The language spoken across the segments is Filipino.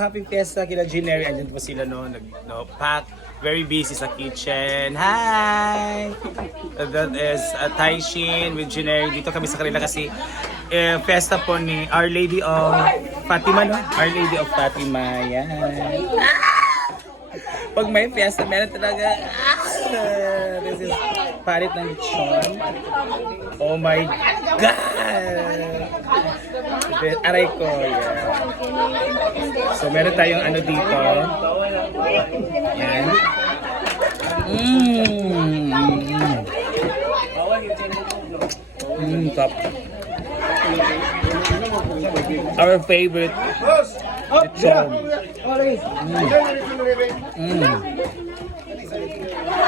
happy fiesta kila Ginary. Andyan po sila pack. Very busy sa kitchen. Hi! That is Taishin with Ginary. Dito kami sa kanila kasi fiesta po ni Our Lady of Fatima, no? Our Lady of Fatima. Yan. Pag may fiesta, meron talaga. This is parit ng lechon. Oh my God! Aray ko, yeah. So, meron tayong ano dito. Yan. Top. Our favorite lechon.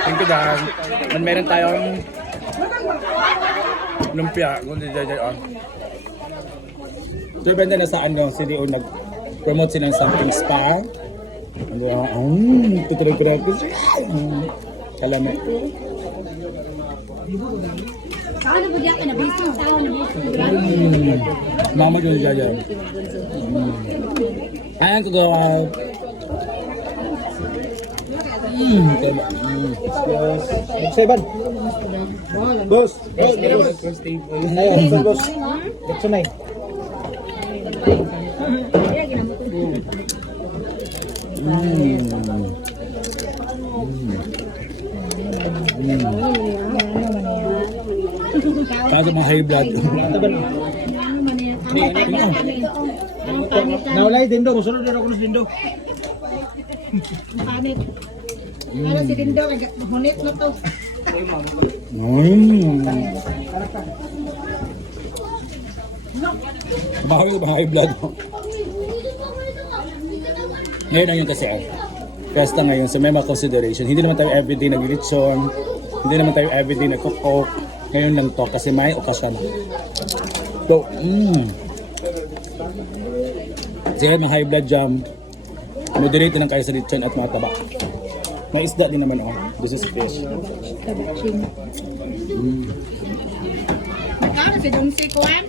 Thank you, Dan. And meron tayong lumpia. So, banda na sa ano, CDO nag-promote silang something spa. Tutulog-tulog ko siya. Kalame. Saan po dyan ka na basic? Saan na basic? Mama ko dyan. Ayan ko gawa. Seven. Boss. Ayun, boss. Let's tonight. Kaso mga high blood. Naulay dindo, musunod na ako ng dindo. Makanit. Ano si Dindo, hunit na to. Mga high blood. Ngayon na yun kasi fiesta ngayon, so may mga consideration. Hindi naman tayo everyday nag-litson, hindi naman tayo everyday nag-cook. Ngayon lang to kasi may okasyon. So, sige, mga high blood jam. Moderate lang kayo sa litson at mga taba. May isda din naman ako. This is fish. Magkano si Dumsi ko eh?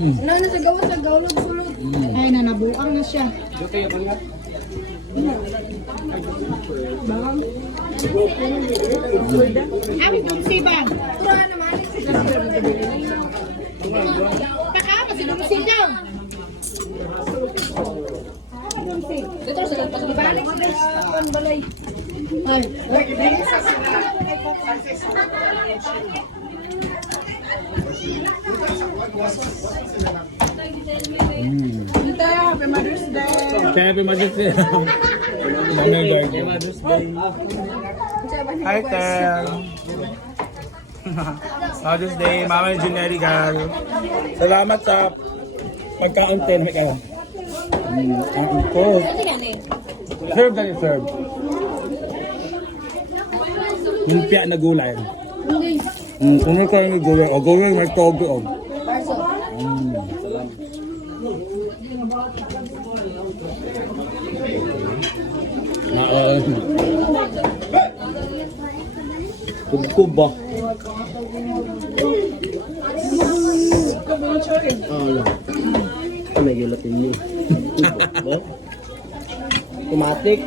Ano na sa gawa sulod. Ay, nanabuang na siya. Abi Dumsi ba? Tura naman. Pakama si Dumsi daw. Dito sa balik sa balay. Ay, Happy Mother's Day. Happy Mother's Day. Happy Mother's Day. Hi, Tel. Mother's Day, Mama Juneri Gal. Salamat sa pagkain, Tel. Ang ko. Serve na yung serve. Lumpia na gulay. Kung may kayo ng gulay, o gulay may togo. Kubkub ba? May gelatin niyo. Automatic.